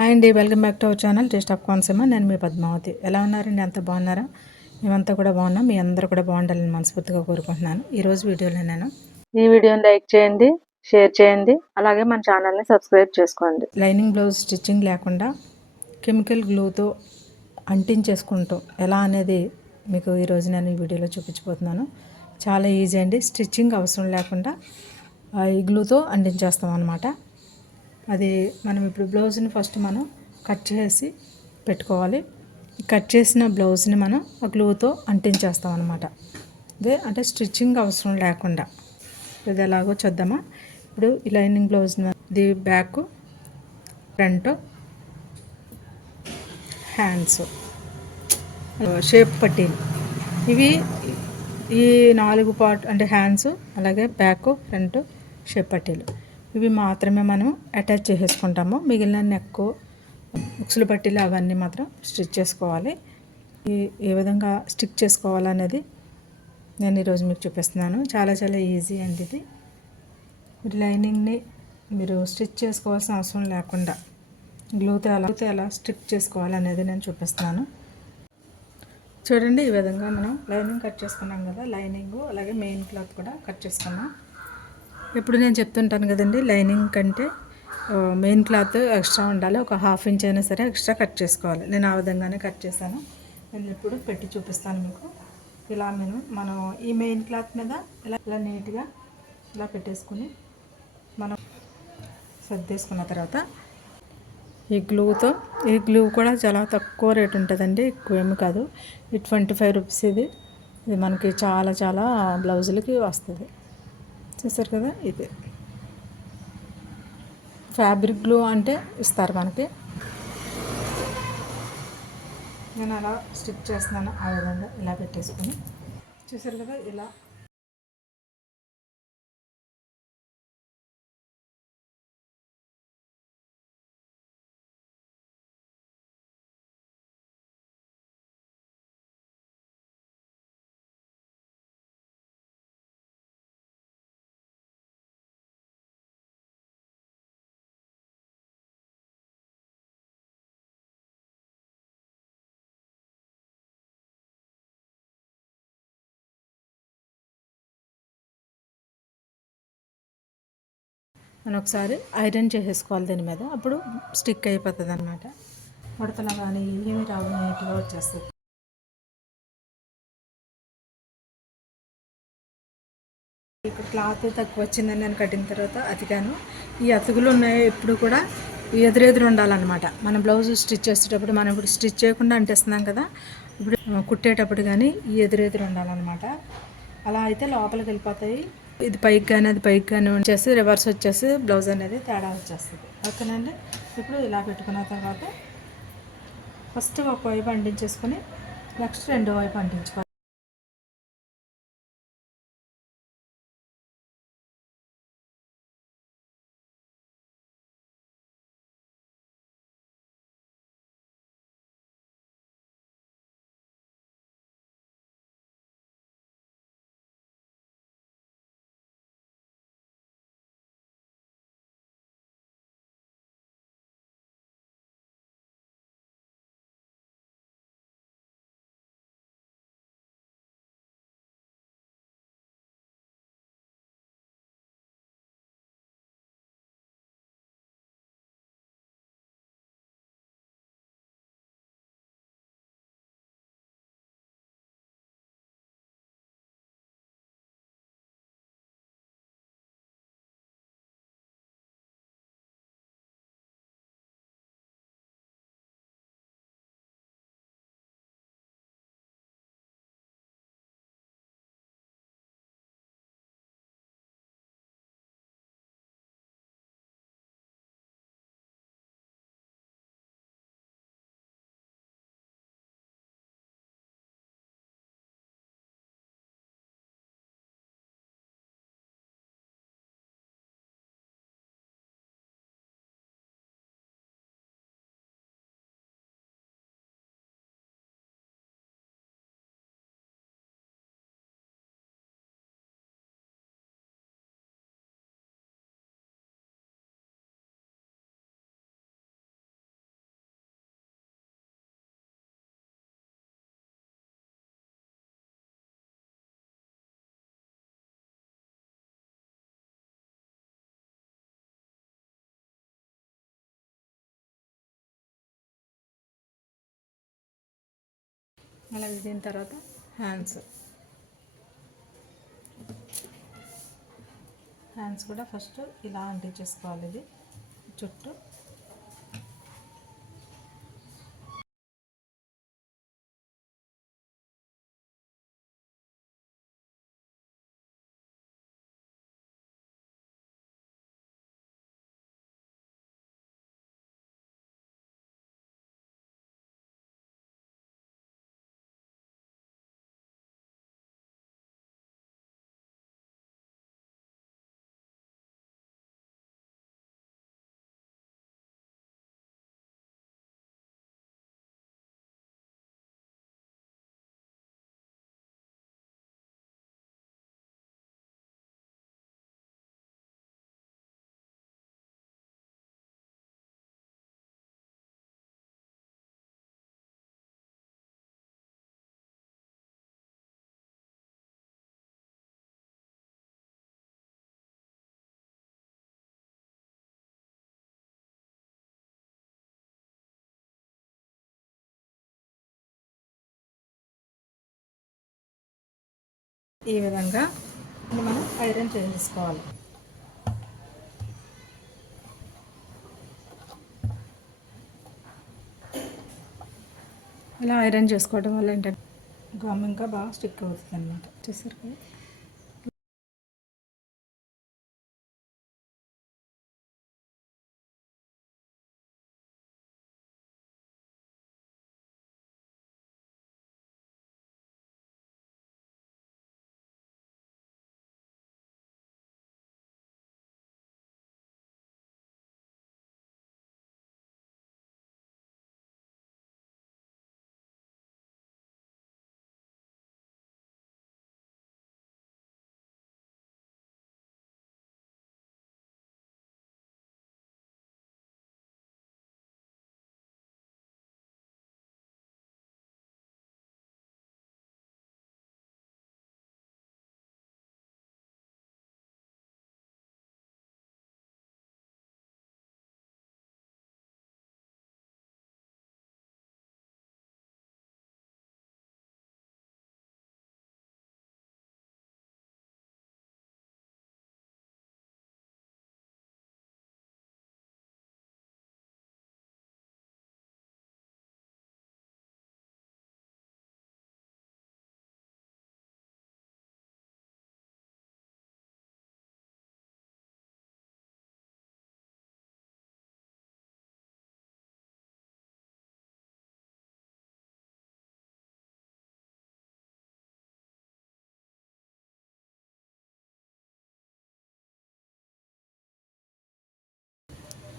Hi అండి, welcome back to our channel taste of Konaseema. నేను మీ పద్మావతి. ఎలా ఉన్నారండి? అంత బాగున్నారా? మేమంతా కూడా బాగున్నాం. మీ అందరూ కూడా బాగుండాలని మనస్ఫూర్తిగా కోరుకుంటున్నాను. ఈరోజు వీడియోలో నేను ఈ వీడియోని లైక్ చేయండి, షేర్ చేయండి, అలాగే మన ఛానల్ని సబ్స్క్రైబ్ చేసుకోండి. లైనింగ్ బ్లౌజ్ స్టిచ్చింగ్ లేకుండా కెమికల్ గ్లూతో అంటించేసుకుంటూ ఎలా అనేది మీకు ఈరోజు నేను ఈ వీడియోలో చూపించబోతున్నాను. చాలా ఈజీ అండి. స్టిచ్చింగ్ అవసరం లేకుండా ఈ గ్లూతో అంటించేస్తాం అన్నమాట. అది మనం ఇప్పుడు బ్లౌజ్ని ఫస్ట్ మనం కట్ చేసి పెట్టుకోవాలి. కట్ చేసిన బ్లౌజ్ని మనం ఆ గ్లూతో అంటించేస్తాం అనమాట. అదే అంటే స్టిచ్చింగ్ అవసరం లేకుండా. ఇది ఎలాగో చూద్దామా. ఇప్పుడు ఈ లైనింగ్ బ్లౌజ్ని ఇది బ్యాక్, ఫ్రంట్, హ్యాండ్స్, షేప్ పట్టీలు, ఇవి ఈ 4 పార్ట్ అంటే హ్యాండ్స్, అలాగే బ్యాక్, ఫ్రంట్, షేప్ పట్టీలు ఇవి మాత్రమే మనం అటాచ్ చేసేసుకుంటాము. మిగిలిన నెక్, ఉక్సులు పట్టీలు అవన్నీ మాత్రం స్టిచ్ చేసుకోవాలి. ఏ విధంగా స్టిక్ చేసుకోవాలనేది నేను ఈరోజు మీకు చూపిస్తున్నాను. చాలా చాలా ఈజీ అండి ఇది. మీరు లైనింగ్ని మీరు స్టిచ్ చేసుకోవాల్సిన అవసరం లేకుండా గ్లూతో ఎలా స్టిక్ చేసుకోవాలనేది నేను చూపిస్తున్నాను. చూడండి, ఈ విధంగా మనం లైనింగ్ కట్ చేసుకున్నాం కదా, లైనింగ్ అలాగే మెయిన్ క్లాత్ కూడా కట్ చేసుకున్నాం. ఇప్పుడు నేను చెప్తుంటాను కదండి, లైనింగ్ కంటే మెయిన్ క్లాత్ ఎక్స్ట్రా ఉండాలి. ఒక 1/2 ఇంచ్ అయినా సరే ఎక్స్ట్రా కట్ చేసుకోవాలి. నేను ఆ విధంగానే కట్ చేశాను. నేను ఇప్పుడు పెట్టి చూపిస్తాను మీకు. ఇలా మనం ఈ మెయిన్ క్లాత్ మీద ఇలా నీట్గా ఇలా పెట్టేసుకుని మనం సర్దేసుకున్న తర్వాత ఈ గ్లూ కూడా చాలా తక్కువ రేట్ ఉంటుందండి, ఎక్కువేమి కాదు. ఈ 25 రూపీస్ ఇది మనకి చాలా చాలా బ్లౌజులకి వస్తుంది. చూసారు కదా, ఇది ఫ్యాబ్రిక్ గ్లూ అంటే ఇస్తారు మనకి. నేను అలా స్టిచ్ చేస్తున్నాను. ఆ విధంగా ఇలా పెట్టేసుకొని చూసారు కదా, ఇలా మనం ఒకసారి ఐరన్ చేసేసుకోవాలి దీని మీద. అప్పుడు స్టిక్ అయిపోతుంది అనమాట. ముడతలు కానీ ఏమి రావు, నీట్గా వచ్చేస్తుంది. ఇక్కడ క్లాత్ తక్కువ వచ్చిందని నేను కట్టిన తర్వాత అతికాను. ఈ అతుకులు ఉన్నాయి ఎప్పుడు కూడా ఎదురెదురు ఉండాలన్నమాట. మన బ్లౌజ్ స్టిచ్ చేసేటప్పుడు మనం ఇప్పుడు స్టిచ్ చేయకుండా అంటేస్తున్నాం కదా, ఇప్పుడు కుట్టేటప్పుడు కానీ ఈ ఎదురెదురు ఉండాలన్నమాట. అలా అయితే లోపలికి వెళ్ళిపోతాయి. ఇది పైకి కానీ అది పైకి కానీ వచ్చేసి రివర్స్ వచ్చేసి బ్లౌజ్ అనేది తేడా వచ్చేస్తుంది. ఓకేనండి. ఇప్పుడు ఇలా పెట్టుకున్న తర్వాత ఫస్ట్ ఒకవైపు అంటించేసుకొని నెక్స్ట్ రెండో వైపు అంటించుకోవాలి. అలాగే దీని తర్వాత హ్యాండ్స్ కూడా ఫస్ట్ ఇలా అంటించేసుకోవాలి. ఇది చుట్టూ ఈ విధంగా మనం ఐరన్ చేసుకోవాలి. ఇలా ఐరన్ చేసుకోవడం వల్ల ఏంటంటే గమ్ ఇంకా బాగా స్టిక్ అవుతుంది అన్నమాట. చూసారు కదా.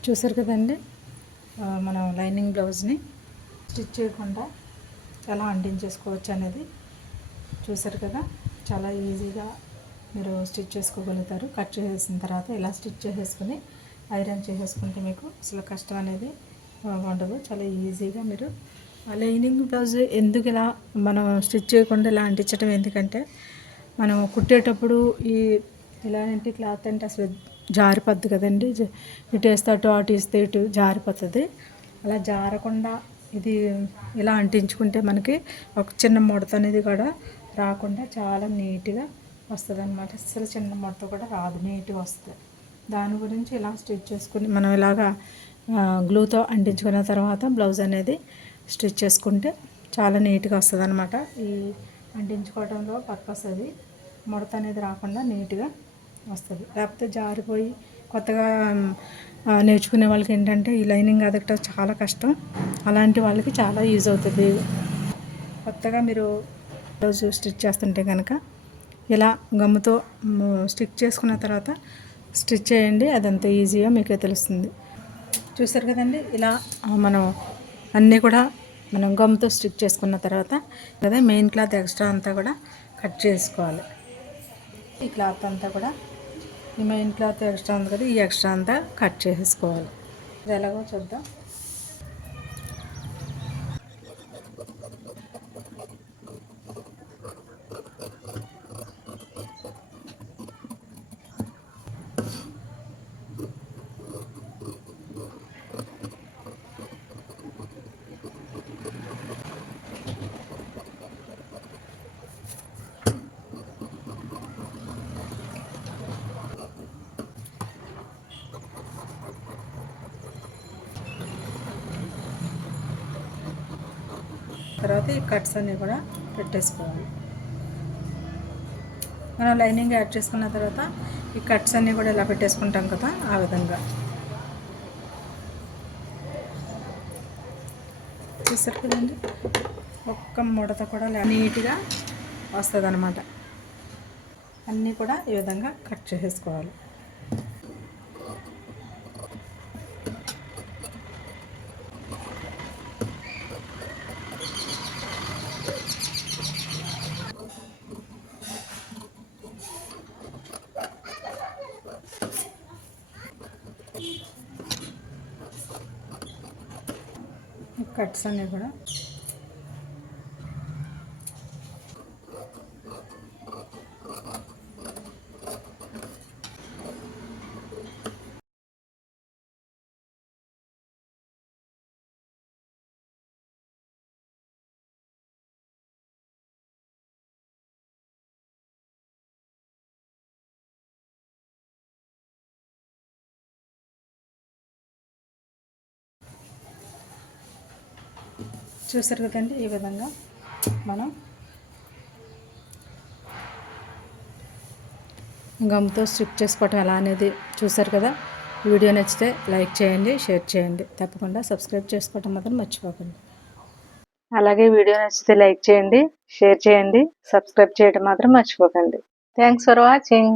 చూసారు కదండి, మనం లైనింగ్ బ్లౌజ్ని స్టిచ్ చేయకుండా ఎలా అంటించేసుకోవచ్చు అనేది చూసారు కదా. చాలా ఈజీగా మీరు స్టిచ్ చేసుకోగలుగుతారు. కట్ చేసేసిన తర్వాత ఇలా స్టిచ్ చేసేసుకుని ఐరన్ చేసేసుకుంటే మీకు అసలు కష్టం అనేది ఉండదు. చాలా ఈజీగా మీరు లైనింగ్ బ్లౌజ్ ఎందుకు ఇలా మనం స్టిచ్ చేయకుండా ఇలా అంటించడం ఎందుకంటే మనం కుట్టేటప్పుడు ఈ ఇలాంటి క్లాత్ అంటే అసలు జారిపోద్ది కదండి. ఇటు వేస్తే అటు వేస్తే ఇటు జారిపోతుంది. అలా జారకుండా ఇది ఇలా అంటించుకుంటే మనకి ఒక చిన్న ముడత అనేది కూడా రాకుండా చాలా నీట్గా వస్తుంది అనమాట. అసలు చిన్న ముడత కూడా రాదు, నీట్గా వస్తుంది. దాని గురించి ఇలా స్టిచ్ చేసుకుని మనం ఇలాగా గ్లూతో అంటించుకున్న తర్వాత బ్లౌజ్ అనేది స్టిచ్ చేసుకుంటే చాలా నీట్గా వస్తుంది అనమాట. ఈ అంటించుకోవడంలో పర్పస్ అది ముడత అనేది రాకుండా నీట్గా వస్తుంది. లేకపోతే జారిపోయి కొత్తగా నేర్చుకునే వాళ్ళకి ఏంటంటే ఈ లైనింగ్ అదొకటి చాలా కష్టం. అలాంటి వాళ్ళకి చాలా యూజ్ అవుతుంది. కొత్తగా మీరు బ్లౌజ్ స్టిచ్ చేస్తుంటే కనుక ఇలా గమ్ముతో స్టిచ్ చేసుకున్న తర్వాత స్టిచ్ చేయండి. అదంత ఈజీగా మీకే తెలుస్తుంది. చూసారు కదండి, ఇలా మనం అన్నీ కూడా మనం గమ్తో స్టిచ్ చేసుకున్న తర్వాత కదా మెయిన్ క్లాత్ ఎక్స్ట్రా అంతా కూడా కట్ చేసుకోవాలి. ఈ క్లాత్ అంతా కూడా ఈ మెయిన్ క్లాత్ ఎక్స్ట్రా ఉంది కదా, ఈ ఎక్స్ట్రా అంతా కట్ చేసేసుకోవాలి. ఇది ఎలాగో చూద్దాం. తర్వాత ఈ కట్స్ అన్నీ కూడా పెట్టేసుకోవాలి. మనం లైనింగ్ యాడ్ చేసుకున్న తర్వాత ఈ కట్స్ అన్నీ కూడా ఇలా పెట్టేసుకుంటాం కదా, ఆ విధంగా చూసారు కదండి. ఒక్క ముడత కూడా నీట్గా వస్తుంది అన్నమాట. అన్నీ కూడా ఈ విధంగా కట్ చేసేసుకోవాలి. కట్స్ అన్నీ కూడా చూసారు కదండి. ఈ విధంగా మనం గమ్తో స్టిక్ చేసుకోవటం ఎలా అనేది చూసారు కదా. వీడియో నచ్చితే లైక్ చేయండి, షేర్ చేయండి, తప్పకుండా సబ్స్క్రైబ్ చేసుకోవటం మాత్రం మర్చిపోకండి. అలాగే వీడియో నచ్చితే లైక్ చేయండి, షేర్ చేయండి, సబ్స్క్రైబ్ చేయడం మాత్రం మర్చిపోకండి. Thanks for watching.